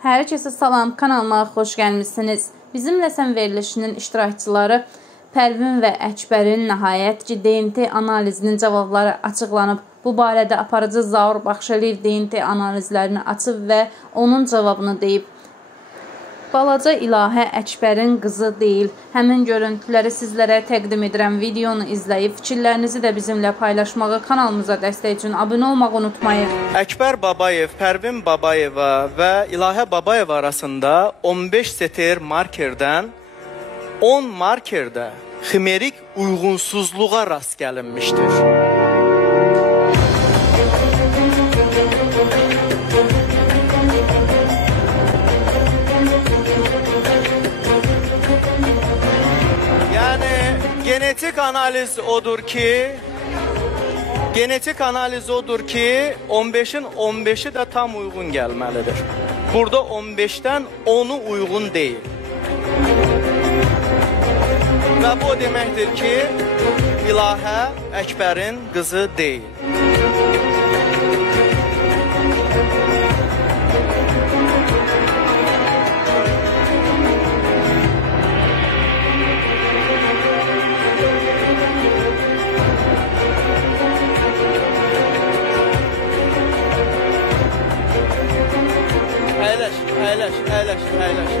Hər kəsə salam, kanalıma xoş gəlmişsiniz. Bizimlə sən verilişinin iştirakçıları Pərvin və Əkbərin nəhayət ki, DNT analizinin cavabları açıqlanıb. Bu barədə aparıcı Zaur Baxşəliyev DNT analizlərini açıb və onun cavabını deyib. Balaca İlahə Əkbərin qızı deyil. Həmin görüntüləri sizlərə təqdim edirəm. Videonu izləyib, fikirlərinizi də bizimlə paylaşmağı, kanalımıza dəstək üçün abunə olmağı unutmayın. Əkbər Babayev, Pərvin Babayeva və İlahə Babayeva arasında 15 setir markerdən 10 markerdə ximerik uyğunsuzluğa rast gəlinmişdir. Genetik analiz odur ki, 15'in 15'i də tam uyğun gəlməlidir. Burada 15'dən 10'u uyğun deyil. Və bu deməkdir ki, İlahə Əkbərin qızı deyil. Əyləş.